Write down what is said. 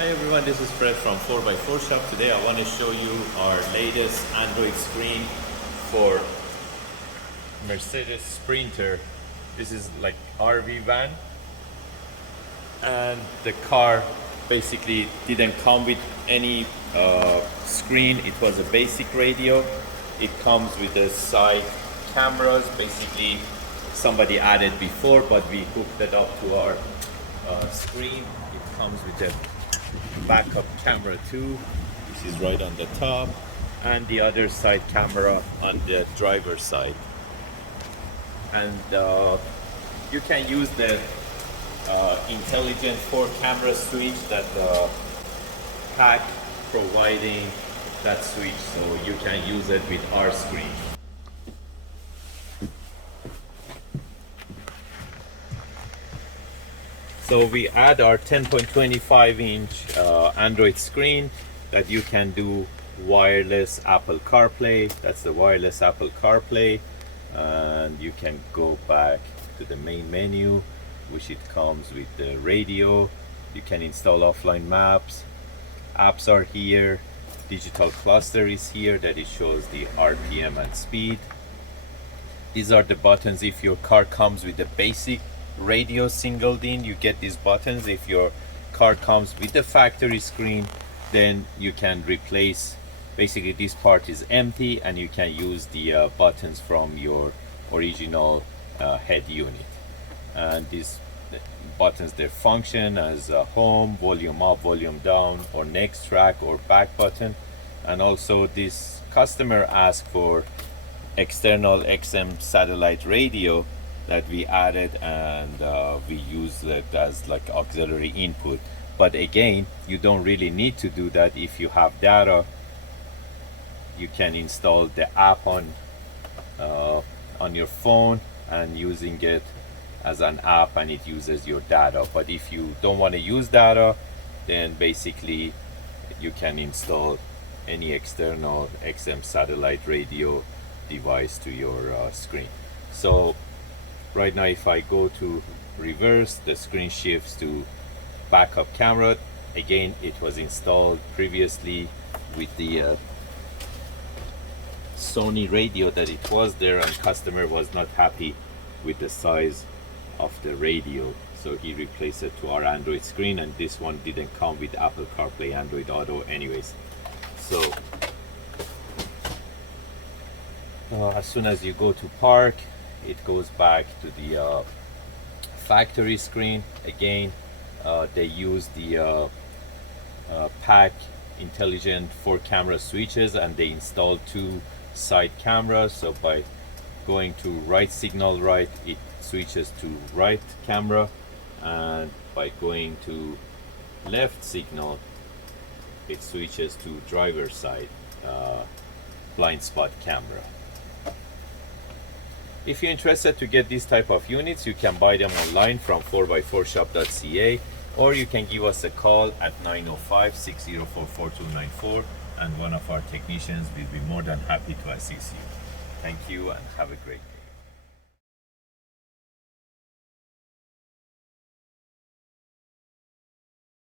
Hi everyone, this is Fred from 4x4Shop. Today I want to show you our latest Android screen for Mercedes Sprinter. This is like RV van, and the car basically didn't come with any screen. It was a basic radio. It comes with the side cameras. Basically somebody added before, but we hooked it up to our screen. It comes with a backup camera too. This is right on the top, and the other side camera on the driver's side. And you can use the intelligent 4-camera switch that pack providing that switch, so you can use it with our screen. So we add our 10.25-inch Android screen that you can do wireless Apple CarPlay. That's the wireless Apple CarPlay, and you can go back to the main menu, which it comes with the radio. You can install offline maps. Apps are here. Digital cluster is here that it shows the RPM and speed. These are the buttons. If your car comes with the basic radio singled in, you get these buttons. If your car comes with the factory screen, then you can replace, basically this part is empty, and you can use the buttons from your original head unit. And these buttons, they function as home, volume up, volume down, or next track, or back button. And also this customer asked for external XM satellite radio that we added, and we use it as like auxiliary input. But again, you don't really need to do that. If you have data, you can install the app on your phone and using it as an app, and it uses your data. But if you don't want to use data, then basically you can install any external XM satellite radio device to your screen. So right now, if I go to reverse, the screen shifts to backup camera. Again, it was installed previously with the Sony radio that it was there, and customer was not happy with the size of the radio, so he replaced it to our Android screen. And this one didn't come with Apple CarPlay, Android Auto anyways. So as soon as you go to park, it goes back to the factory screen. Again, they use the pack intelligent 4-camera switches, and they install 2 side cameras. So by going to right signal right, it switches to right camera, and by going to left signal, it switches to driver's side blind spot camera. If you're interested to get these type of units, you can buy them online from 4x4Shop.ca, or you can give us a call at 905-604-4294, and one of our technicians will be more than happy to assist you. Thank you and have a great day.